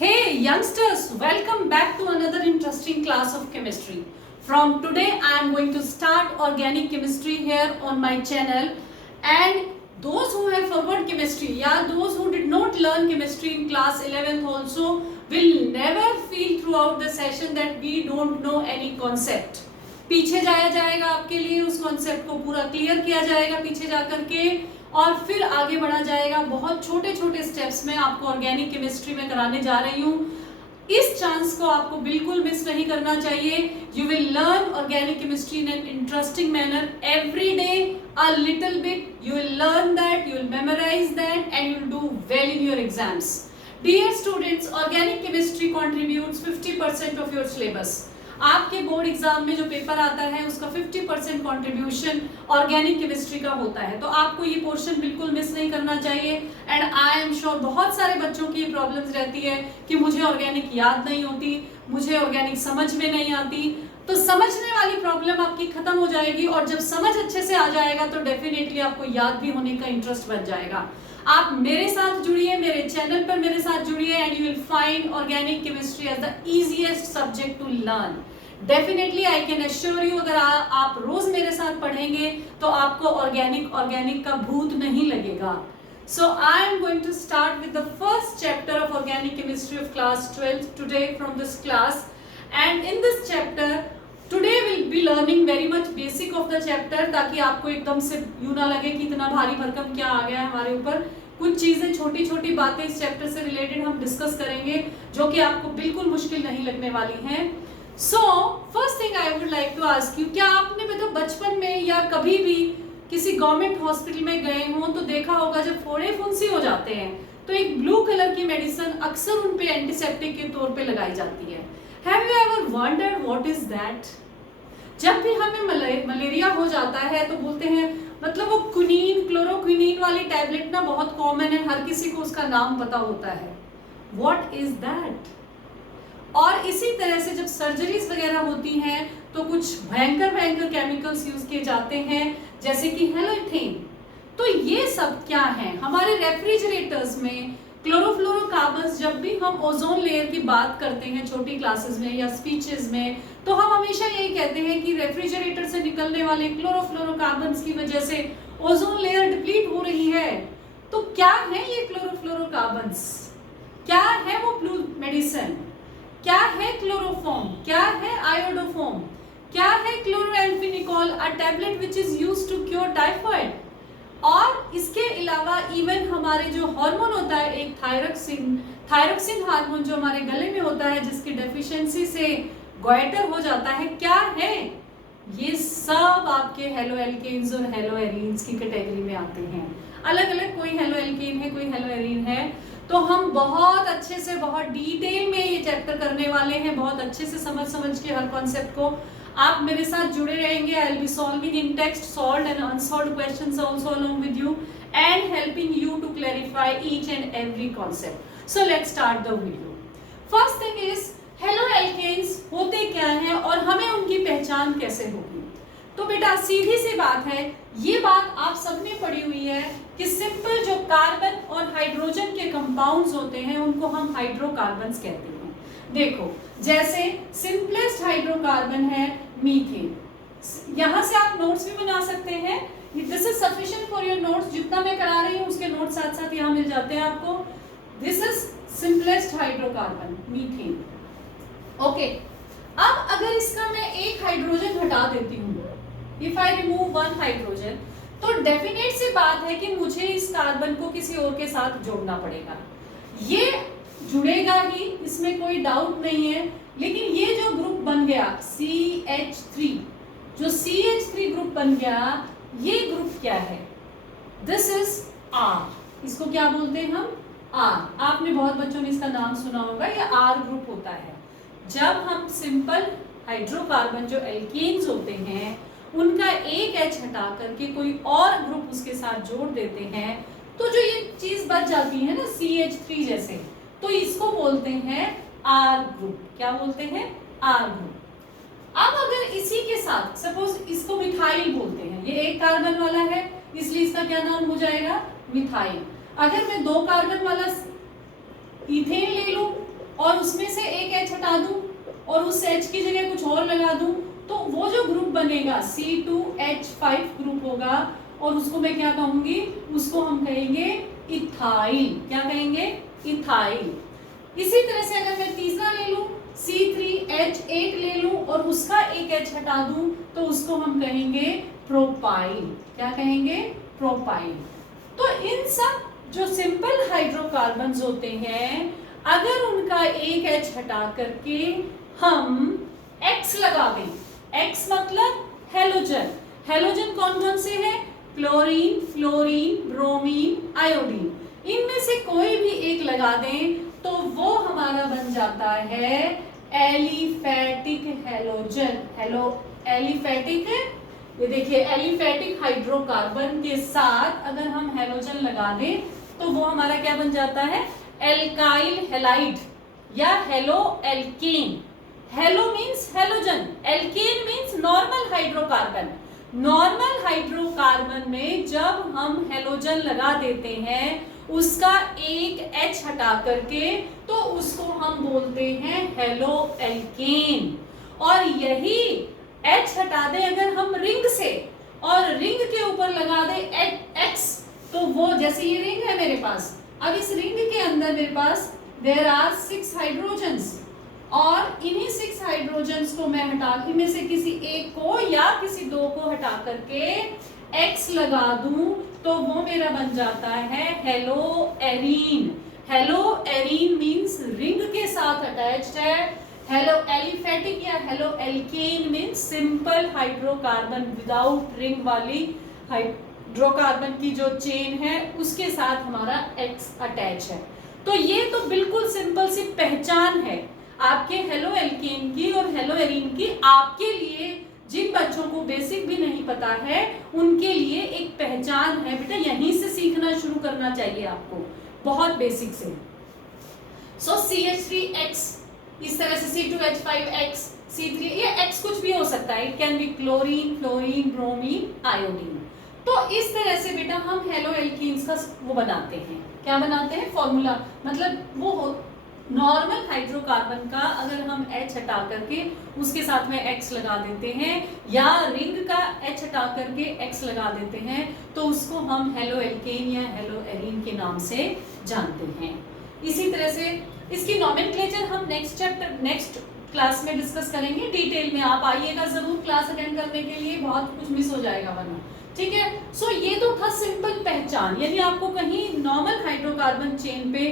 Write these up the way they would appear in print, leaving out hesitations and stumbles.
Hey youngsters, welcome back to another interesting class of chemistry. From today I am going to start organic chemistry here on my channel, and those who have forgot chemistry those who did not learn chemistry in class 11th also will never feel throughout the session that we don't know any concept. पीछे जाया जाएगा, आपके लिए उस concept को पूरा clear किया जाएगा पीछे जाकर के, और फिर आगे बढ़ा जाएगा। बहुत छोटे छोटे स्टेप्स में आपको ऑर्गेनिक केमिस्ट्री में कराने जा रही हूँ। इस चांस को आपको बिल्कुल मिस नहीं करना चाहिए। You will learn organic chemistry in an interesting manner every day, a little bit. You will learn that, you will memorise that and you will do well in your exams. Dear students, organic chemistry contributes 50% of your syllabus. आपके board exam में जो paper आता है उसका 50% contribution organic chemistry का होता है, तो आपको ये पोर्शन बिल्कुल मिस नहीं करना चाहिए। एंड आई एम श्योर बहुत सारे बच्चों की ये प्रॉब्लम्स रहती है कि मुझे ऑर्गेनिक याद नहीं होती, मुझे ऑर्गेनिक समझ में नहीं आती। तो समझने वाली प्रॉब्लम आपकी खत्म हो जाएगी, और जब समझ अच्छे से आ जाएगा तो डेफिनेटली आपको याद भी होने का इंटरेस्ट बन जाएगा। आप मेरे साथ जुड़िए, मेरे चैनल पर मेरे साथ जुड़िए, and you will find organic chemistry as the easiest subject to learn. Definitely I can assure you, अगर आप रोज मेरे साथ पढ़ेंगे तो आपको ऑर्गेनिक का भूत नहीं लगेगा। So I am going to start with the first chapter of organic chemistry of class 12 today from this class. And in this chapter today will be learning very much basic of the chapter, ताकि आपको एकदम से यूं ना लगे कि इतना भारी भरकम क्या आ गया है हमारे ऊपर। कुछ चीजें, छोटी छोटी बातें इस चैप्टर से रिलेटेड हम डिस्कस करेंगे जो कि आपको बिल्कुल मुश्किल नहीं लगने वाली हैं। So first thing I would like to ask you, क्या आपने मतलब बचपन में या कभी भी किसी गवर्नमेंट हॉस्पिटल में गए हो तो देखा होगा जब फोड़े फुंसी हो जाते हैं तो एक ब्लू कलर की मेडिसिन अक्सर उन पे एंटीसेप्टिक के तौर पे लगाई जाती है। Have you ever wondered what is that? जब भी हमें मलेरिया हो जाता है तो बोलते हैं, मतलब वो क्विनीन, क्लोरोक्विनीन वाली टैबलेट ना बहुत कॉमन है, हर किसी को उसका नाम पता होता है। What is that? और इसी तरह से जब सर्जरीज वगैरह होती हैं तो कुछ भयंकर भयंकर केमिकल्स यूज किए जाते हैं, जैसे कि हेलोथेन। तो ये सब क्या है? हमारे रेफ्रिजरेटर्स में क्लोरोफ्लोरोकार्बन्स, जब भी हम ओजोन लेयर की बात करते हैं छोटी क्लासेस में या स्पीचेस में, तो हम हमेशा यही कहते हैं कि रेफ्रिजरेटर से निकलने वाले क्लोरोफ्लोरोकार्बन्स की वजह से ओजोन लेयर डिप्लीट हो रही है। तो क्या है ये क्लोरोफ्लोरोकार्बन्स? क्या है वो ब्लू मेडिसिन? क्या है क्लोरोफॉर्म? क्या है आयोडोफॉर्म? क्या है chloramphenicol, a tablet which is used to cure typhoid? और इसके अलावा इवन हमारे जो हार्मोन होता है एक थायरोक्सिन हार्मोन जो हमारे गले में होता है, जिसकी डेफिशिएंसी से गॉइटर हो जाता है, क्या है? ये सब आपके हेलोएल्केन्स और हेलोएरीन्स की कैटेगरी में आते हैं। अलग अलग, कोई हेलोएल्केन है, कोई हेलोएरीन है। तो हम बहुत अच्छे से, बहुत डिटेल में ये चैप्टर करने वाले हैं, बहुत अच्छे से समझ के हर कॉन्सेप्ट को। आप मेरे साथ जुड़े रहेंगे। I will be solving in text solved and unsolved questions also along with you and helping you to clarify each and every concept. So let's start the video. First thing is, haloalkanes होते क्या हैं और हमें उनकी पहचान कैसे होगी? तो बेटा सीधी सी बात है, ये बात आप सबने पढ़ी हुई है कि सिंपल जो कार्बन और हाइड्रोजन के कंपाउंड्स होते हैं उनको हम हाइड्रोकार्बन्स कहते हैं। देखो, जैसे सिंपलेस्ट हाइड्रोकार्बन है मीथेन। यहां से आप नोट्स भी बना सकते हैं। This is sufficient for your notes. जितना मैं करा रही हूँ उसके नोट्स साथ साथ यहाँ मिल जाते हैं आपको। This is simplest hydrocarbon, methane. Okay, अब अगर इसका मैं एक हाइड्रोजन हटा देती हूँ, if I remove one hydrogen, तो डेफिनेट सी बात है कि मुझे इस कार्बन को किसी और के साथ जोड़ना पड़ेगा। ये जुड़ेगा ही, इसमें कोई डाउट नहीं है। लेकिन ये जो ग्रुप बन गया CH3, जो CH3 ग्रुप बन गया, ये ग्रुप क्या है? This is R। इसको क्या बोलते हैं हम? R। आपने बहुत बच्चों ने इसका नाम सुना होगा, ये R ग्रुप होता है। जब हम सिंपल हाइड्रोकार्बन जो एल्केन्स होते हैं उनका एक H हटा करके कोई और ग्रुप उसके साथ जोड़ देते हैं, तो जो ये चीज बच जाती है ना CH3 जैसे, तो इसको बोलते हैं R ग्रुप। क्या बोलते हैं? R group. अब अगर इसी के साथ सपोज इसको मिथाइल बोलते हैं, ये एक कार्बन वाला है इसलिए इसका क्या नाम हो जाएगा? मिथाइल। अगर मैं दो कार्बन वाला इथेन ले लूं और उसमें से एक H हटा दूं और उस H की जगह कुछ और लगा दूं, तो वो जो ग्रुप बनेगा C2H5 ग्रुप होगा और उसको मैं क्या कहूंगी, उसको हम कहेंगे इथाइल। क्या कहेंगे? इथाइल। इसी तरह से अगर मैं तीसरा ले लूं C3H8 ले लूं और उसका एक H हटा दूं तो उसको हम कहेंगे प्रोपाइल। क्या कहेंगे? प्रोपाइल। तो इन सब जो सिंपल हाइड्रोकार्बन्स होते हैं, अगर उनका एक H हटा करके हम X लगा दें, X मतलब हेलोजन। हेलोजन कौन कौन से हैं? Chlorine, fluorine, bromine, iodine. इनमें से कोई भी एक लगा दें तो वो हमारा बन जाता है एलिफेटिक हेलोजन। एलिफेटिक, ये देखिए एलिफेटिक हाइड्रोकार्बन के साथ अगर हम हेलोजन लगा दें तो वो हमारा क्या बन जाता है? एल्काइल हैलाइड या halo alkane. Halo means halogen, alkane means normal hydrocarbon. Normal hydrocarbon में जब हम हेलोजन लगा देते हैं उसका एक H हटा करके तो उसको हम बोलते हैं हेलो एल्केन। और यही H हटा दें अगर हम रिंग से और रिंग के ऊपर लगा दें X, तो वो जैसे ये रिंग है मेरे पास, अब इस रिंग के अंदर मेरे पास देयर आर 6 हाइड्रोजन्स और इन्हीं 6 हाइड्रोजन्स को मैं हटा, इनमें से किसी एक को या किसी दो को हटा करके X लगा दूं तो वो मेरा बन जाता है hello arene. Hello arene means ring के साथ अटैच्ड है। हेलो एलिफेटिक या halo alkene means simple hydrocarbon without ring वाली हाइड्रोकार्बन की जो चेन है उसके साथ हमारा X अटैच है। तो ये तो बिल्कुल सिंपल सी पहचान है आपके हेलो एल्केन की और हेलो एरीन की। आपके लिए जिन बच्चों को बेसिक भी नहीं पता है उनके लिए एक पहचान है बेटा, यहीं से सीखना शुरू करना चाहिए आपको, बहुत बेसिक से। सो CH3X, इस तरह से C2H5X, C3, ये X कुछ भी हो सकता है, it can be chlorine, fluorine, bromine, iodine. तो इस तरह से बेटा हम हेलो एल्कीन्स का वो बनाते हैं। क्या बनाते हैं? फॉर्मूला, मतलब वो नॉर्मल हाइड्रोकार्बन का अगर हम H हटा करके उसके साथ में X लगा देते हैं या रिंग का H हटा करके X लगा देते हैं तो उसको हम हेलो एल्केन या हेलो एरीन के नाम से जानते हैं। इसी तरह से इसकी नॉमेनक्लेचर हम नेक्स्ट क्लास में डिस्कस करेंगे डिटेल में। आप आइएगा जरूर क्लास अटेंड करने के लिए, बहुत कुछ मिस हो जाएगा वरना, ठीक है। सो ये तो था सिंपल पहचान। यदि आपको कहीं नॉर्मल हाइड्रोकार्बन चेन पे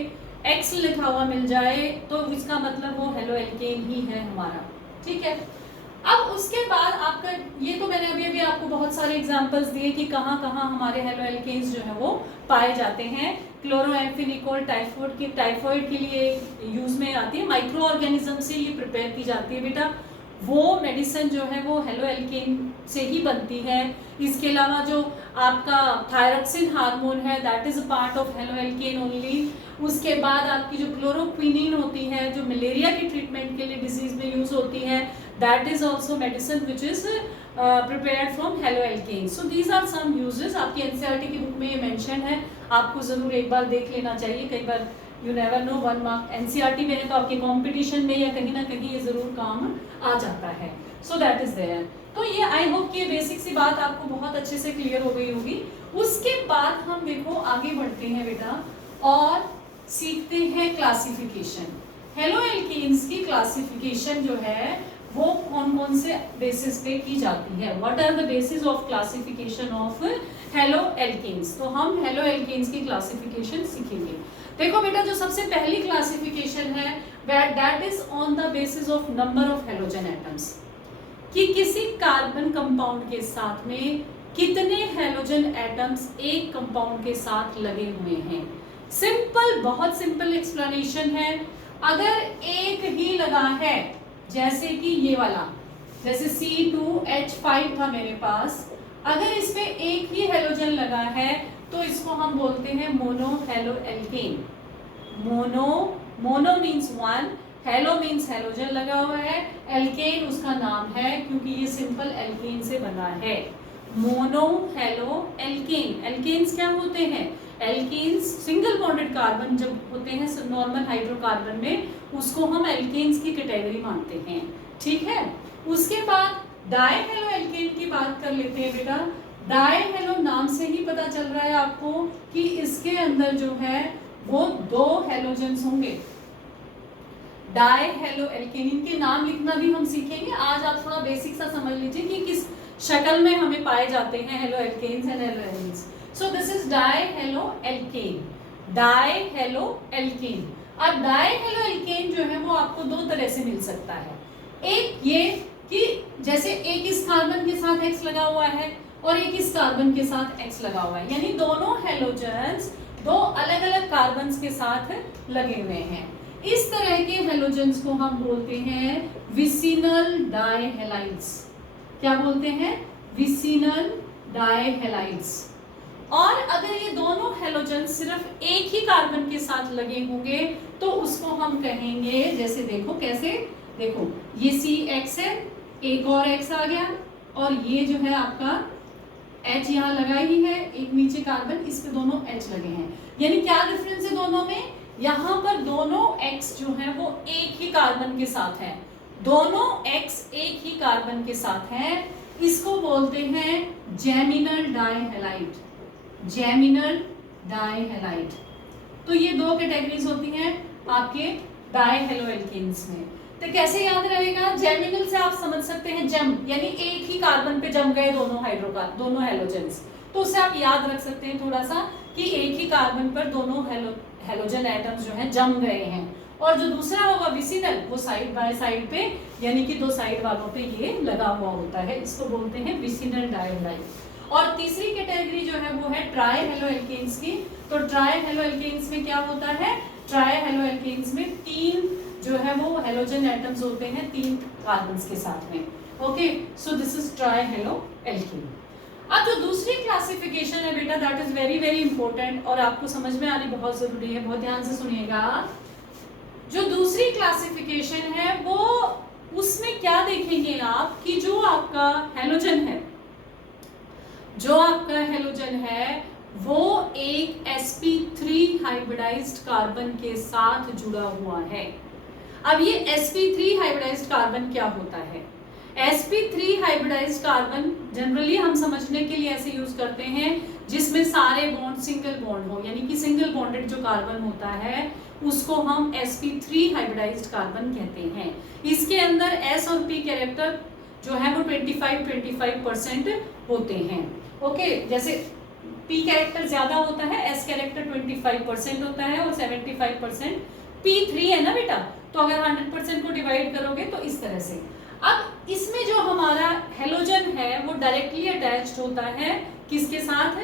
X लिखा हुआ मिल जाए तो इसका मतलब वो हेलो एल्केन ही है हमारा, ठीक है। अब उसके बाद आपका ये तो मैंने अभी आपको बहुत सारे एग्जांपल्स दिए कि कहाँ कहाँ हमारे हेलो एल्केन्स जो है वो पाए जाते हैं। क्लोरोएम्फिनिकोल टाइफॉइड के लिए यूज में आती है, माइक्रो ऑर्गेनिज्म से ये प्रिपेयर की जाती है बेटा। वो मेडिसिन जो है वो हेलो एल्केन से ही बनती है। इसके अलावा जो आपका थायरोक्सिन हार्मोन है that is a part of halo alkane only. उसके बाद आपकी जो क्लोरोक्विनीन होती है जो मलेरिया की ट्रीटमेंट के लिए डिजीज में यूज होती है, that is also medicine which is prepared from halo alkane. So these are some uses. आपकी एनसीईआरटी की बुक में ये मेंशन है, आपको जरूर एक बार देख लेना चाहिए। कई बार you never know, 1 mark NCERT में है तो आपके कंपटीशन में या कहीं ना कहीं ये जरूर काम आ जाता है। So that is there. तो ये आई होप कि बेसिक सी बात आपको बहुत अच्छे से क्लियर हो गई होगी। उसके बाद हम देखो आगे बढ़ते हैं बेटा और सीखते हैं क्लासिफिकेशन। हेलो एल्केन्स की क्लासिफिकेशन जो है वो कौन कौन से बेसिस पे की जाती है, what are the basis of classification of halo alkanes. तो हम हेलो एल्केन्स की क्लासिफिकेशन सीखेंगे। देखो बेटा जो सबसे पहली क्लासिफिकेशन है that is on the basis of number of halogen atoms, कि किसी कार्बन कंपाउंड के साथ में कितने हेलोजन एटम्स एक कंपाउंड के साथ लगे हुए हैं। सिंपल, बहुत सिंपल एक्सप्लेनेशन है। अगर एक ही लगा है, जैसे कि ये वाला, जैसे C2H5 था मेरे पास, अगर इसमें एक ही हेलोजन लगा है तो इसको हम बोलते हैं mono halo alkane. Mono means 1, hello means halogen लगा हुआ है, एल्केन उसका नाम है क्योंकि ये सिंपल एल्केन से बना है। Mono halo alkane. एल्केन्स क्या होते हैं? एल्केन्स सिंगल बॉन्डेड कार्बन जब होते हैं नॉर्मल हाइड्रोकार्बन में, उसको हम एल्केन्स की कैटेगरी मानते हैं, ठीक है। उसके बाद डाईहेलो एल्केन की बात कर लेते हैं बेटा। डाईहेलो नाम से ही पता चल रहा है आपको कि इसके अंदर जो है वो 2 हेलोजेंस होंगे। डाईहेलो एल्केन, इनके नाम लिखना भी हम सीखेंगे। आज आप थोड़ा बेसिक सा समझ लीजिए कि किस शक्ल में हमें पाए जाते हैं halo alkanes and alkanes. So this is dihalo alkane, dihalo alkane. अब डाईहेलो एल्केन जो है वो आपको 2 तरह से मिल सकता है। एक ये कि जैसे एक इस कार्बन के साथ X लगा हुआ है और एक इस कार्बन के साथ X लगा हुआ है, यानी दोनों हेलोजेंस 2 अलग अलग कार्बन्स के साथ लगे हुए हैं। इस तरह के हेलोजेंस को हम बोलते हैं विसिनल डाईहेलाइड्स। क्या बोलते हैं? विसिनल डाईहेलाइड्स। और अगर ये दोनों हेलोजेंस सिर्फ एक ही कार्बन के साथ लगे होंगे तो उसको हम कहेंगे, जैसे देखो कैसे, देखो ये CX है, एक और X आ गया और ये जो है आपका H यहाँ लगा ही है, एक नीचे कार्बन, इस पे दोनों H लगे हैं। यानी क्या डिफरेंस है दोनों में? यहाँ पर दोनों X जो है वो एक ही कार्बन के साथ है, दोनों X एक ही कार्बन के साथ है। इसको बोलते हैं जेमिनल डाईहेलाइड, जेमिनल डाईहेलाइड। तो ये 2 कैटेगरीज होती हैं आपके डाईहेलो एल्केन्स में। तो कैसे याद रहेगा? जेमिनल से आप समझ सकते हैं जम, यानी एक ही कार्बन पे जम गए दोनों हेलोजेंस, तो उससे आप याद रख सकते हैं थोड़ा सा कि एक ही कार्बन पर दोनों हेलोजन एटम्स जो हैं जम गए हैं। और जो दूसरा होगा विसिनल, वो साइड बाय साइड पे, यानी कि 2 साइड वालों पे ये लगा हुआ होता है, इसको बोलते हैं विसिनल डाईहेलाइड। और तीसरी कैटेगरी जो है वो है ट्राईहेलो एल्केन्स की। तो ट्राईहेलो एल्केन्स में क्या होता है? ट्राईहेलो एल्केन्स में 3 जो है वो हेलोजन एटम्स होते हैं 3 कार्बन्स के साथ में। Okay, so this is trihalo alkane. अब जो दूसरी क्लासिफिकेशन है बेटा, that is very very important और आपको समझ में आनी बहुत जरूरी है, बहुत ध्यान से सुनिएगा। जो दूसरी क्लासिफिकेशन है वो, उसमें क्या देखेंगे आप कि जो आपका हेलोजन है, जो आपका हेलोजन है वो एक sp3 हाइब्रिडाइज्ड कार्बन के साथ जुड़ा हुआ है। अब ये sp3 हाइब्रिडाइज्ड कार्बन क्या होता है? sp3 हाइब्रिडाइज्ड कार्बन जनरली हम समझने के लिए ऐसे यूज करते हैं जिसमें सारे बॉन्ड सिंगल बॉन्ड हो, यानी कि सिंगल बॉन्डेड जो कार्बन होता है उसको हम sp3 हाइब्रिडाइज्ड कार्बन कहते हैं। इसके अंदर s और p कैरेक्टर जो है वो 25% होते हैं। ओके, जैसे p कैरेक्टर ज्यादा होता है, s कैरेक्टर 25% होता है और 75% p3 है ना बेटा, तो अगर 100% को डिवाइड करोगे तो इस तरह से। अब इसमें जो हमारा हेलोजन है वो डायरेक्टली अटैच्ड होता है किसके साथ?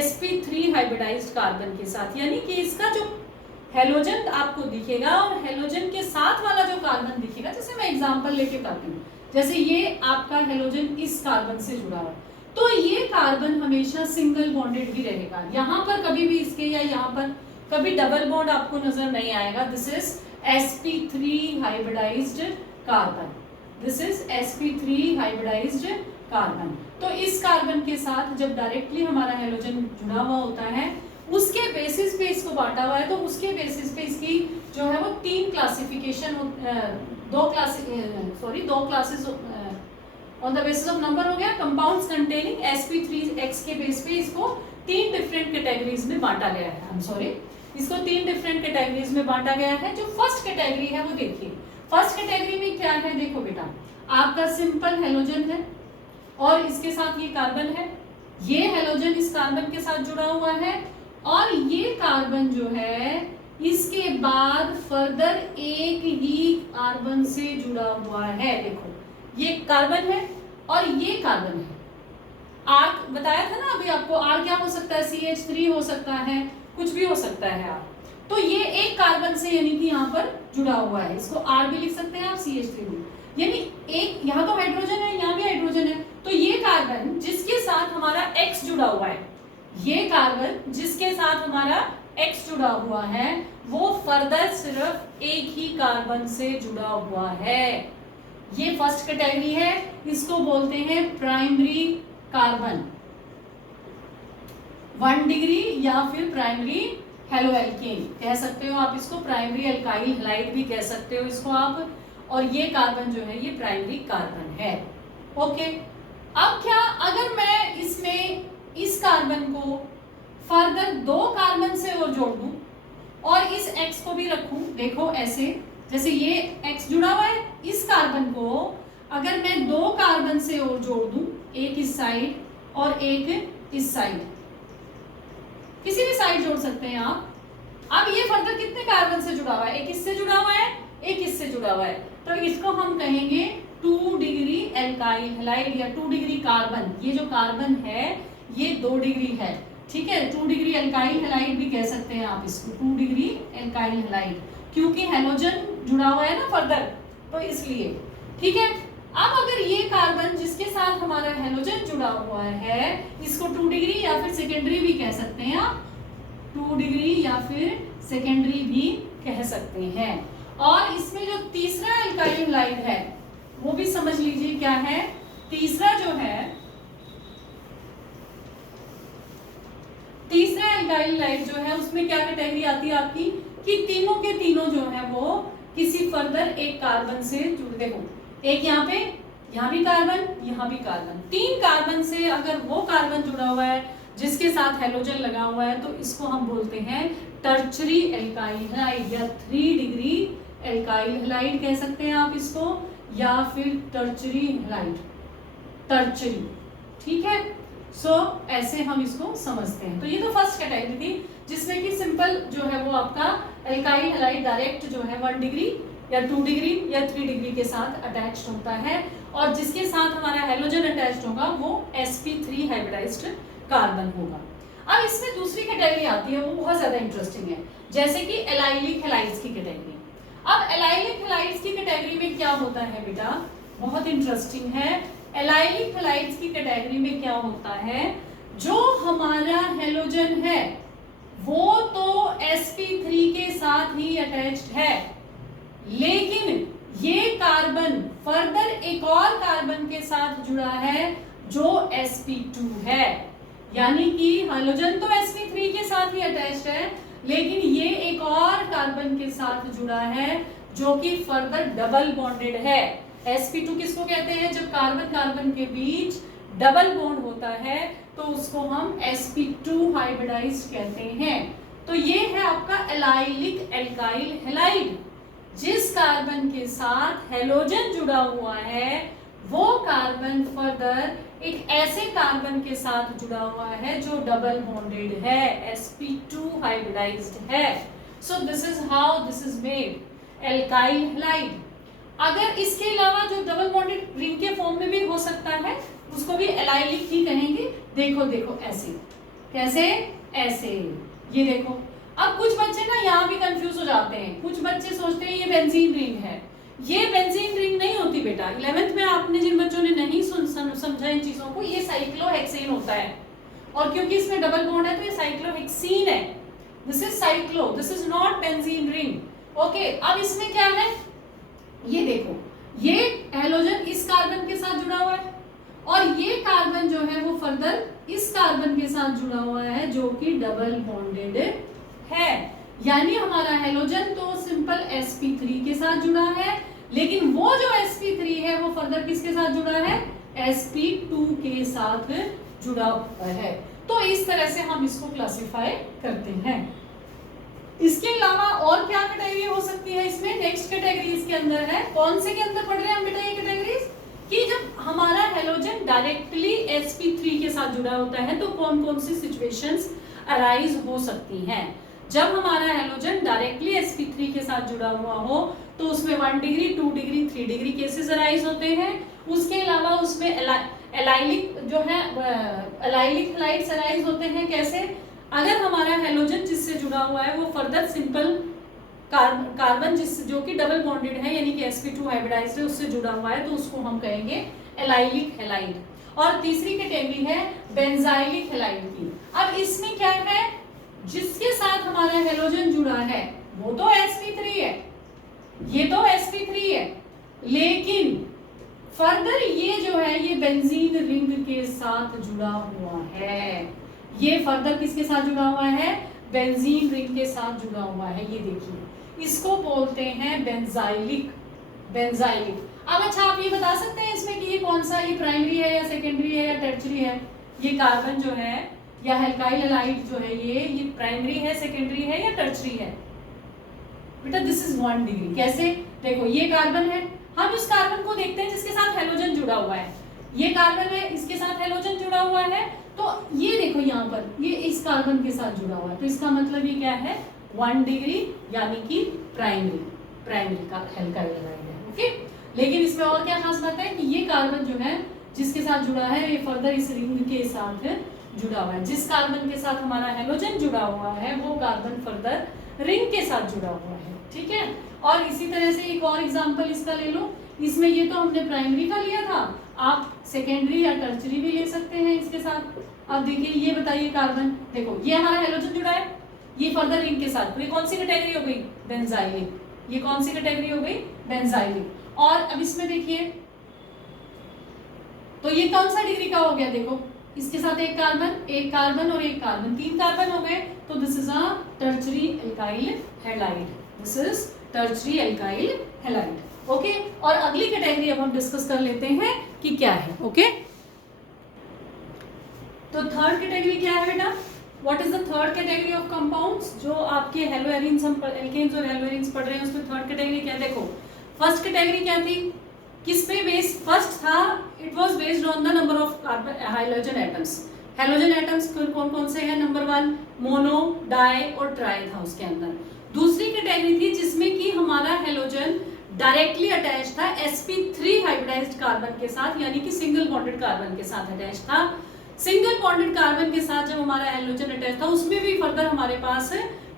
sp3 हाइब्रिडाइज्ड कार्बन के साथ, यानी कि इसका जो हेलोजन आपको दिखेगा और हेलोजन के साथ वाला जो कार्बन दिखेगा, जैसे मैं एग्जांपल लेके बताती हूँ, जैसे ये आपका हेलोजन इस कार्बन से जुड़ा है तो ये कार्बन हमेशा सिंगल बॉन्डेड ही रहेगा। यहाँ पर कभी भी इसके या यहाँ पर कभी डबल बॉन्ड आपको नजर नहीं आएगा। This is sp3 hybridised carbon, this is sp3 hybridised carbon. तो इस कार्बन के साथ जब डायरेक्टली हमारा हेलोजन जुड़ा हुआ होता है, उसके बेसिस पे इसको बांटा हुआ है, तो उसके बेसिस पे इसकी जो है वो 3 classification, 2 classes on the basis of number हो गया। कंपाउंड्स कंटेनिंग sp3x के बेस पे इसको 3 डिफरेंट कैटेगरीज में बांटा गया है। आई एम सॉरी, इसको 3 डिफरेंट कैटेगरीज में बांटा गया है। जो फर्स्ट कैटेगरी है वो देखिए, फर्स्ट कैटेगरी में क्या है? देखो बेटा, आपका सिंपल हेलोजन है और इसके साथ ये कार्बन है, ये हेलोजन इस कार्बन के साथ जुड़ा हुआ है और ये कार्बन जो है इसके बाद फर्दर एक ही कार्बन से जुड़ा हुआ है। देखो ये कार्बन है और ये कार्बन है। आर बताया था ना अभी आपको, आर क्या हो सकता है? CH3 हो सकता है, कुछ भी हो सकता है आर। तो ये एक कार्बन से यानी कि यहाँ पर जुड़ा हुआ है, इसको आर भी लिख सकते हैं आप, CH3 भी, यानी एक यहाँ तो हाइड्रोजन है, यहाँ भी हाइड्रोजन है। तो ये कार्बन जिसके साथ हमारा X जुड़ा हुआ है, ये कार्बन जिसके साथ हमारा X जुड़ा हुआ है, वो फर्दर सिर्फ एक ही कार्बन से जुड़ा हुआ है। ये फर्स्ट कैटेगरी है, इसको बोलते हैं प्राइमरी कार्बन 1 डिग्री या फिर प्राइमरी हेलो एल्केन कह सकते हो आप इसको, प्राइमरी अल्काइल हैलाइड भी कह सकते हो इसको आप, और ये कार्बन जो है ये प्राइमरी कार्बन है। ओके, अब क्या अगर मैं इसमें इस कार्बन को फर्दर 2 कार्बन से और जोड़ दूं और इस X को भी रखूं, देखो ऐसे, जैसे ये X जुड़ा हुआ है, इस कार्बन को अगर मैं 2 कार्बन से और जोड़ दूं, एक इस साइड और एक इस साइड, किसी भी साइड जोड़ सकते हैं आप। अब ये फर्दर कितने कार्बन से जुड़ा हुआ है, एक इससे जुड़ा हुआ है, एक इससे जुड़ा हुआ है, तो इसको हम कहेंगे 2 डिग्री एल्काइल हैलाइड या 2 डिग्री कार्बन। ये जो कार्बन है ये 2 डिग्री है, ठीक है, 2 डिग्री एल्काइल हैलाइड भी कह सकते हैं आप इसको, 2 डिग्री एल्काइल हैलाइड, क्योंकि हैलोजन जुड़ा हुआ है ना फर्दर, तो इसलिए। ठीक है, अब अगर ये कार्बन जिसके साथ हमारा हैलोजन जुड़ा हुआ है, इसको 2 डिग्री या फिर सेकेंडरी भी कह सकते हैं आप, 2 डिग्री या फिर सेकेंडरी भी कह सकते हैं। और इसमें जो तीसरा एल्काइल हैलाइड है वो भी समझ लीजिए क्या है। तीसरा जो है, तीसरा एल्काइल हैलाइड जो है उसमें क्या कैटेगरी आती है आपकी, कि तीनों के तीनों जो है वो किसी फर्दर एक कार्बन से जुड़े हो, एक यहाँ पे, यहाँ भी कार्बन, यहाँ भी कार्बन, 3 कार्बन से अगर वो कार्बन जुड़ा हुआ है जिसके साथ हैलोजन लगा हुआ है, तो इसको हम बोलते हैं टर्चरी एल्काइल हैलाइड या 3 डिग्री एल्काइल हैलाइड कह सकते हैं आप इसको, या फिर टर्चरी हैलाइड, टर्चरी। ठीक है, सो ऐसे हम इसको समझते हैं। तो ये तो फर्स्ट कैटेगरी थी जिसमें कि सिंपल जो है वो आपका एल्काइल हैलाइड डायरेक्ट जो है 1 डिग्री या 2 डिग्री या 3 डिग्री के साथ अटैच्ड होता है, और जिसके साथ हमारा हैलोजन अटैच्ड होगा वो sp3 हाइब्रिडाइज्ड कार्बन होगा। अब इसमें दूसरी कैटेगरी आती है, वो बहुत ज्यादा इंटरेस्टिंग है, जैसे कि एलाइलिक हैलाइड्स की कैटेगरी। अब एलाइलिक हैलाइड्स की कैटेगरी में क्या होता है बेटा, बहुत इंटरेस्टिंग है। एलाइलिक हैलाइड्स की कैटेगरी में क्या होता है, जो हमारा हैलोजन है वो तो sp3 के साथ ही अटैच्ड है, लेकिन ये कार्बन फर्दर एक और कार्बन के साथ जुड़ा है जो sp2 है, यानी कि हैलोजन तो sp3 के साथ ही अटैच्ड है, लेकिन ये एक और कार्बन के साथ जुड़ा है जो कि फर्दर डबल बॉन्डेड है। sp2 किसको कहते हैं, जब कार्बन कार्बन के बीच डबल बॉन्ड होता है तो उसको हम sp2 हाइब्रिडाइज्ड कहते हैं। तो ये है आपका एलाइलिक एल्काइल हैलाइड, जिस कार्बन के साथ हैलोजन जुड़ा हुआ है वो कार्बन फर्दर एक ऐसे कार्बन के साथ जुड़ा हुआ है जो डबल बॉन्डेड है, sp2 हाइब्रिडाइज्ड है। सो this is how this is made alkyl halide. अगर इसके अलावा जो डबल बॉन्डेड रिंग के फॉर्म में भी हो सकता है उसको भी एलाइलिक ही कहेंगे। देखो देखो ऐसे, कैसे, ऐसे, ये देखो। अब कुछ बच्चे ना यहाँ भी कंफ्यूज हो जाते हैं, कुछ बच्चे सोचते हैं ये बेंजीन रिंग है, ये बेंजीन रिंग नहीं होती बेटा। 11th में आपने जिन बच्चों ने नहीं समझा इन चीजों को, ये साइक्लोहेक्सेन होता है, और क्योंकि इसमें डबल बॉन्ड है तो ये साइक्लोहेक्सीन है। This is cyclo, this is not benzene ring. Okay, अब इसमें क्या है, ये देखो, ये हैलोजन इस कार्बन के साथ जुड़ा हुआ है और ये कार्बन जो है वो फर्दर इस कार्बन के साथ जुड़ा हुआ है जो कि डबल बॉन्डेड है। यानी हमारा हैलोजन तो सिंपल sp3 के साथ जुड़ा है, लेकिन वो जो sp3 है वो फर्दर किसके साथ जुड़ा है, sp2 के साथ जुड़ा हुआ है। तो इस तरह से हम इसको क्लासिफाई करते हैं। इसके अलावा और क्या कैटेगरी हो सकती है इसमें, नेक्स्ट कैटेगरी इसके अंदर है, कौन से के अंदर पढ़ रहे हैं हम बेटा ये कैटेगरीज, कि जब हमारा हैलोजन डायरेक्टली sp3 के साथ जुड़ा होता है तो कौन कौन सी सिचुएशंस अराइज हो सकती हैं। जब हमारा हैलोजन डायरेक्टली sp3 के साथ जुड़ा हुआ हो तो उसमें 1 degree, 2 degree, 3 degree cases arise होते हैं। उसके अलावा उसमें एलाइलिक जो है एलाइलिक हैलाइड्स अराइज होते हैं। कैसे, अगर हमारा हैलोजन जिससे जुड़ा हुआ है वो फर्दर सिंपल कार्बन जिस जो कि डबल बॉन्डेड है यानी कि sp2 हाइब्रिडाइज्ड है उससे जुड़ा हुआ है तो उसको हम कहेंगे एलाइलिक हैलाइड। और तीसरी कैटेगरी है बेंजाइलिक हैलाइड की। अब इसमें क्या है, जिसके साथ हमारा हैलोजन जुड़ा है वो तो sp3 है, ये तो sp3 है, लेकिन फर्दर ये जो है ये बेंजीन रिंग के साथ जुड़ा हुआ है। ये फर्दर किसके साथ जुड़ा हुआ है, बेंजीन रिंग के साथ जुड़ा हुआ है, ये देखिए, इसको बोलते हैं बेंजाइलिक, बेंजाइलिक। अब अच्छा आप ये बता सकते हैं इसमें कि ये कौन सा, ये प्राइमरी है या सेकेंडरी है या टर्चरी है? ये कार्बन जो है या एल्काइल हैलाइड जो है ये प्राइमरी है, सेकेंडरी है या टर्चरी है? बेटा दिस इज 1 डिग्री। कैसे? देखो ये कार्बन है, हम इस कार्बन को देखते हैं जिसके साथ हेलोजन जुड़ा हुआ है, ये कार्बन है इसके साथ हेलोजन जुड़ा हुआ है, तो ये देखो यहाँ पर ये इस कार्बन के साथ जुड़ा हुआ है, तो इसका मतलब ये क्या है? 1 डिग्री, यानी कि प्राइमरी, प्राइमरी का एल्काइल हैलाइड है। ओके, लेकिन इसमें और क्या खास बात है कि ये कार्बन जो है जिसके साथ जुड़ा है ये फर्दर इस रिंग के साथ जुड़ा हुआ है, जिस कार्बन के साथ हमारा हेलोजन जुड़ा हुआ है वो कार्बन फर्दर रिंग के साथ जुड़ा हुआ है। ठीक है, और इसी तरह से एक और एग्जांपल इसका ले लो, इसमें ये तो हमने प्राइमरी का लिया था, आप सेकेंडरी या टर्चरी भी ले सकते हैं इसके साथ। अब देखिए ये बताइए कार्बन, देखो ये हमारा हेलोजन जुड़ा है, ये फर्दर रिंग के साथ, तो ये कौन सी कैटेगरी हो गई? बेंजाइलिक। ये कौन सी कैटेगरी हो गई? बेंजाइलिक। और अब इसमें देखिए तो ये कौन सा डिग्री का हो गया? देखो इसके साथ एक कार्बन और एक कार्बन, 3 कार्बन हो गए, तो this is a tertiary alkyl halide, this is tertiary alkyl halide. Okay, और अगली कैटेगरी अब हम डिस्कस कर लेते हैं कि क्या है। ओके, तो थर्ड कैटेगरी क्या है बेटा? What is the third category of compounds? जो आपके हेलोएरिन्स, हम एल्केन्स और हेलोएरिन्स पढ़ रहे हैं, उसमें थर्ड कैटेगरी क्या है? देखो फर्स्ट कैटेगरी क्या थी, किस पे बेस्ड? फर्स्ट था it was based on the number of hydrogen atoms. Halogen atoms कौन कौन से हैं? नंबर 1 मोनो, डाई और ट्राई था उसके अंदर। दूसरी कैटेगरी थी जिसमें कि हमारा हेलोजन डायरेक्टली अटैच था sp3 हाइब्रिडाइज्ड कार्बन के साथ, यानी कि सिंगल बॉन्डेड कार्बन के साथ अटैच था। सिंगल बॉन्डेड कार्बन के साथ जब हमारा हेलोजन अटैच था उसमें भी फर्दर हमारे पास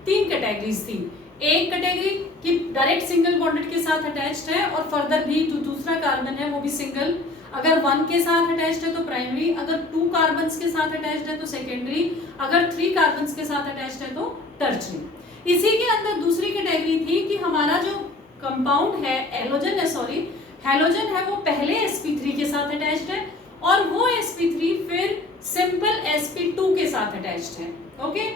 3 कैटेगरीज थी। एक कैटेगरी कि डायरेक्ट सिंगल बॉन्डेड के साथ अटैच्ड है और फर्दर भी जो दूसरा कार्बन है वो भी सिंगल, अगर 1 के साथ अटैच्ड है तो प्राइमरी, अगर 2 कार्बन्स के साथ अटैच्ड है तो सेकेंडरी, अगर 3 कार्बन्स के साथ अटैच्ड है तो टर्चरी। इसी के अंदर दूसरी कैटेगरी थी कि हमारा जो कंपाउंड है हेलोजन है वो पहले sp3 के साथ अटैच्ड है और वो sp3 फिर सिंपल sp2 के साथ अटैच्ड है। ओके,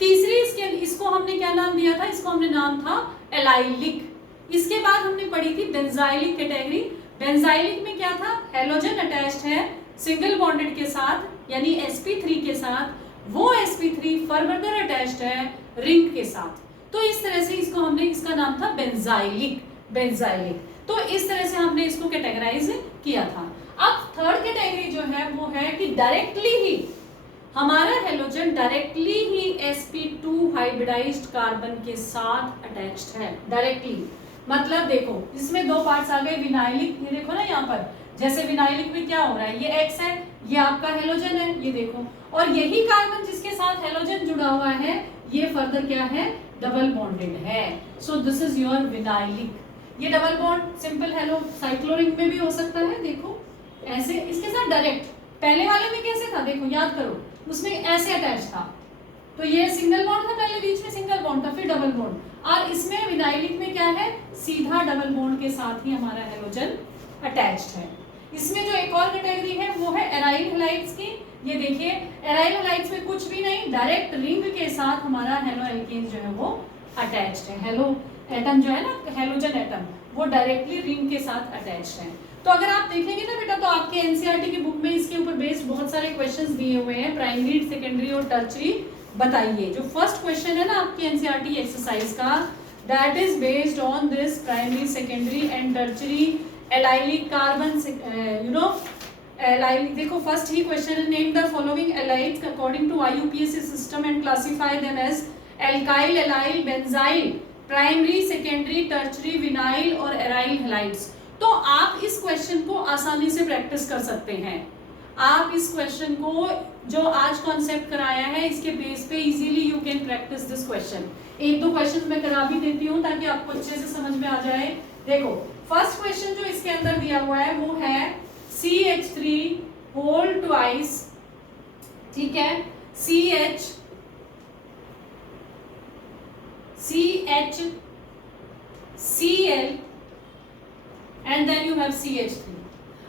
तीसरी इसको हमने क्या नाम दिया था? इसको हमने नाम था एलाइलिक। इसके बाद हमने पढ़ी थी बेंजाइलिक कैटेगरी। बेंजाइलिक में क्या था? हेलोजन अटैच्ड है सिंगल बॉन्डेड के साथ यानी sp3 के साथ, वो sp3 फर्दर अटैच्ड है रिंग के साथ, तो इस तरह से इसको हमने, इसका नाम था बेंजाइलिक, बेंजाइलिक। तो इस तरह से हमने इसको कैटेगराइज किया था। अब थर्ड कैटेगरी जो है वो है कि डायरेक्टली ही हमारा हेलोजन डायरेक्टली ही sp2 हाइब्रिडाइज्ड कार्बन के साथ अटैच्ड है डायरेक्टली। मतलब देखो इसमें 2 पार्ट्स आ गए, विनाइलिक, ये देखो ना यहाँ पर, जैसे विनाइलिक में क्या हो रहा है, ये X है, ये आपका हेलोजन है, ये देखो, और यही कार्बन जिसके साथ हेलोजन जुड़ा हुआ है ये फर्दर क्या है? डबल बॉन्डेड है। सो दिस इज योर विनाइलिक। ये डबल बॉन्ड सिंपल हेलो साइक्लोरिंग में भी हो सकता है, देखो ऐसे इसके साथ डायरेक्ट। पहले वाले में कैसे था? देखो याद करो, उसमें ऐसे अटैच था, तो ये सिंगल बॉन्ड था, पहले बीच में सिंगल बॉन्ड था, फिर डबल बॉन्ड, और इसमें विनाइलिक में क्या है? सीधा डबल बॉन्ड के साथ ही हमारा हेलोजन अटैच्ड है। इसमें जो एक और कैटेगरी है वो है एराइल हैलाइड्स की। ये देखिए एराइल हैलाइड्स में कुछ भी नहीं, डायरेक्ट रिंग के साथ हमारा हेलो एल्केन जो है वो अटैच्ड है। हेलो एटम जो है ना, हेलोजन एटम, वो डायरेक्टली रिंग के साथ अटैच्ड है। तो अगर आप देखेंगे ना बेटा, तो आपके एनसीईआरटी की बुक में इसके ऊपर बेस्ड बहुत सारे क्वेश्चंस दिए हुए हैं, प्राइमरी, सेकेंडरी और टर्चरी। बताइए, जो फर्स्ट क्वेश्चन है ना आपकी एनसीईआरटी एक्सरसाइज का, that is based on this primary, secondary and tertiary allylic carbon, you know allylic. देखो फर्स्ट ही क्वेश्चन है, name the following halides according to IUPAC system and classify them as alkyl, allyl, benzyl, primary, secondary, tertiary, vinyl और aryl halides. तो आप इस question को आसानी से प्रैक्टिस कर सकते हैं। आप इस क्वेश्चन को जो आज कॉन्सेप्ट कराया है इसके बेस पे easily you can practice this question. 1-2 question मैं करा भी देती हूँ ताकि आपको अच्छे से समझ में आ जाए। देखो फर्स्ट क्वेश्चन जो इसके अंदर दिया हुआ है वो है CH3 होल ट्वाइस, ठीक है, CH Cl and then you have CH3।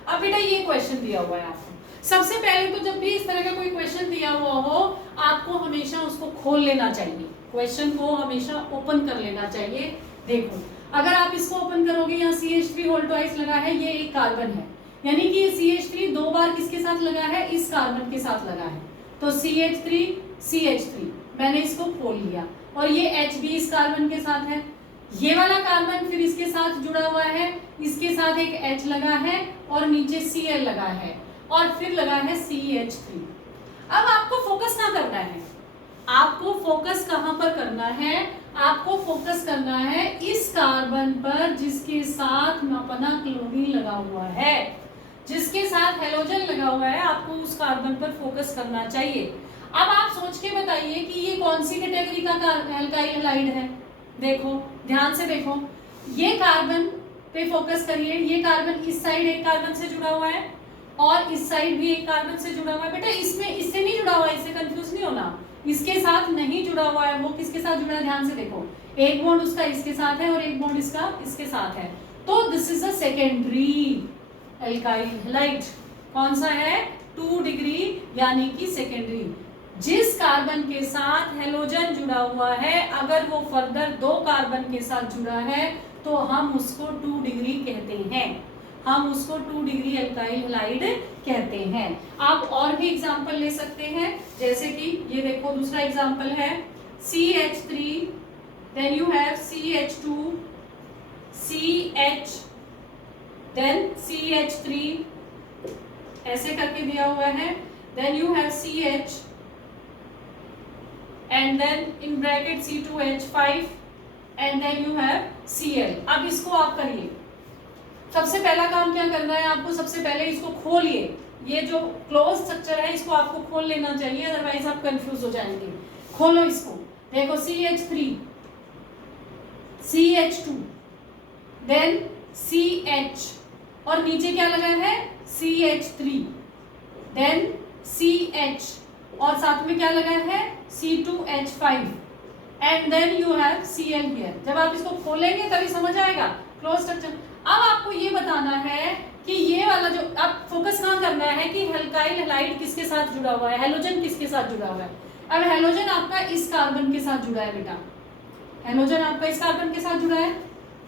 अब बेटा ये क्वेश्चन दिया हुआ है आपको, सबसे पहले तो जब भी इस तरह का कोई क्वेश्चन दिया हुआ हो, आपको हमेशा उसको खोल लेना चाहिए, क्वेश्चन को हमेशा ओपन कर लेना चाहिए। देखो अगर आप इसको ओपन करोगे, यहाँ CH3 होल ट्वाइस लगा है, ये एक कार्बन है, यानी कि CH3 दो बार किसके साथ लगा है, इस कार्बन के साथ लगा है, तो CH3 मैंने इसको खोल लिया, और ये H भी इस कार्बन के साथ है, ये वाला कार्बन फिर इसके साथ जुड़ा हुआ है, इसके साथ एक H लगा है और नीचे Cl लगा है और फिर लगा है CH3। अब आपको फोकस कहाँ करना है, आपको फोकस कहाँ पर करना है, आपको फोकस करना है इस कार्बन पर जिसके साथ अपना क्लोरीन लगा हुआ है, जिसके साथ हेलोजन लगा हुआ है, आपको उस कार्बन पर फोकस करना चाहिए। अब आप सोच के बताइए कि ये कौन सी कैटेगरी का एल्काइल हैलाइड है। देखो ध्यान से देखो, ये कार्बन पे फोकस करिए, ये कार्बन इस साइड एक कार्बन से जुड़ा हुआ है और इस साइड भी एक कार्बन से जुड़ा हुआ है। बेटा इसमें इससे नहीं जुड़ा हुआ है, इससे कंफ्यूज नहीं होना, इसके साथ नहीं जुड़ा हुआ है। वो किसके साथ जुड़ा है, ध्यान से देखो, एक बॉन्ड उसका इसके साथ है और एक बॉन्ड इसका इसके साथ है, तो this is a secondary alkyl halide. कौन सा है, 2 डिग्री यानी कि सेकेंडरी। जिस कार्बन के साथ हेलोजन जुड़ा हुआ है, अगर वो फर्दर 2 कार्बन के साथ जुड़ा है तो हम उसको 2 डिग्री कहते हैं, हम उसको 2 डिग्री एल्काइल हैलाइड कहते हैं। आप और भी एग्जांपल ले सकते हैं, जैसे कि ये देखो दूसरा एग्जांपल है CH3, then you have CH2, CH, then CH3, ऐसे करके दिया हुआ है, then you have CH and then in bracket C2H5 and then you have Cl। अब इसको आप करिए, सबसे पहला काम क्या करना है आपको, सबसे पहले इसको खोलिए, ये जो क्लोज स्ट्रक्चर है इसको आपको खोल लेना चाहिए, अदरवाइज आप कंफ्यूज हो जाएंगे। खोलो इसको, देखो CH3, CH2, देन CH और नीचे क्या लगा है CH3, देन CH और साथ में क्या लगा है C2H5 and then you have Cl here. जब आप इसको खोलेंगे तभी समझ आएगा क्लोज स्ट्रक्चर। अब आपको ये बताना है कि ये वाला जो, अब फोकस कहाँ करना है कि एल्काइल हैलाइड किसके साथ जुड़ा हुआ है, हेलोजन किसके साथ जुड़ा हुआ है। अब हेलोजन आपका इस कार्बन के साथ जुड़ा है बेटा, हेलोजन आपका इस कार्बन के साथ जुड़ा है।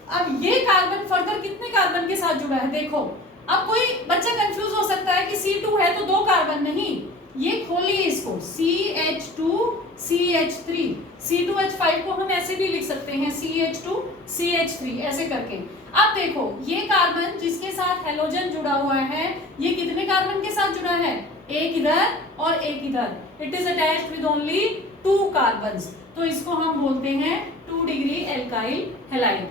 अब ये कार्बन फर्दर कितने कार्बन के साथ जुड़ा है, देखो अब कोई बच्चा कंफ्यूज हो सकता है कि C2 है तो 2 कार्बन, नहीं, ये खोलिए इसको, CH2 CH3, C2H5 को हम ऐसे भी लिख सकते हैं CH2 CH3 ऐसे करके। अब देखो ये कार्बन जिसके साथ हेलोजन जुड़ा हुआ है, ये कितने कार्बन के साथ जुड़ा है, एक इधर और एक इधर, it is attached with only 2 carbons, तो इसको हम बोलते हैं 2 डिग्री एल्काइल हैलाइड।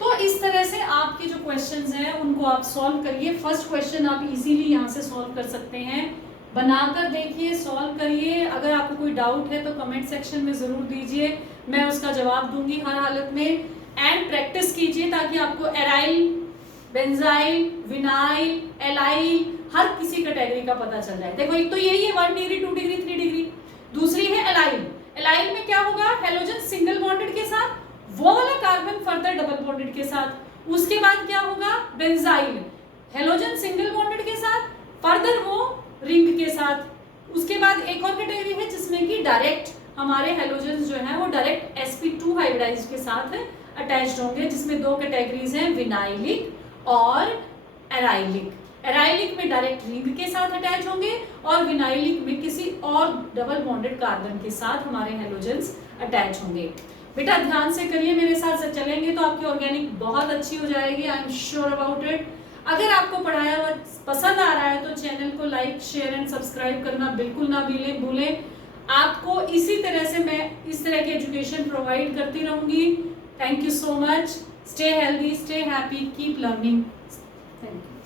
तो इस तरह से आपके जो क्वेश्चंस हैं उनको आप सॉल्व करिए। फर्स्ट क्वेश्चन आप इजीली यहाँ से सॉल्व कर सकते हैं, बनाकर देखिए, सॉल्व करिए। अगर आपको कोई डाउट है तो कमेंट सेक्शन में ज़रूर दीजिए, मैं उसका जवाब दूंगी हर हालत में। एंड प्रैक्टिस कीजिए ताकि आपको एराइल, बेंजाइल, विनाइल, एलाइल हर किसी कैटेगरी का पता चल जाए। देखो एक तो यही है 1 डिग्री, 2 डिग्री, 3 डिग्री, दूसरी है एलाइल। एलाइल में क्या होगा, हेलोजन सिंगल बॉन्डेड के साथ, वो वाला कार्बन फर्दर डबल बॉन्डेड के साथ। उसके बाद क्या होगा, बेंजाइल, हेलोजन सिंगल बॉन्डेड के साथ, फर्दर वो रिंग के साथ। उसके बाद एक और कैटेगरी है जिसमें कि डायरेक्ट हमारे हेलोजन जो है वो डायरेक्ट sp2 हाइब्रिडाइज के साथ अटैच्ड होंगे, जिसमें 2 कैटेगरीज हैं, विनाइलिक और एराइलिक। एराइलिक में डायरेक्ट रिंग के साथ अटैच होंगे और विनाइलिक में किसी और डबल बॉन्डेड कार्बन के साथ हमारे हेलोजन्स अटैच होंगे। बेटा ध्यान से करिए, मेरे साथ चलेंगे तो आपकी ऑर्गेनिक बहुत अच्छी हो जाएगी, I am sure about it. अगर आपको पढ़ाया हुआ पसंद आ रहा है तो चैनल को लाइक, शेयर एंड सब्सक्राइब करना बिल्कुल ना भूलें। आपको इसी तरह से मैं इस तरह की एजुकेशन प्रोवाइड करती रहूंगी। Thank you so much, stay healthy, stay happy, keep learning. Thank you.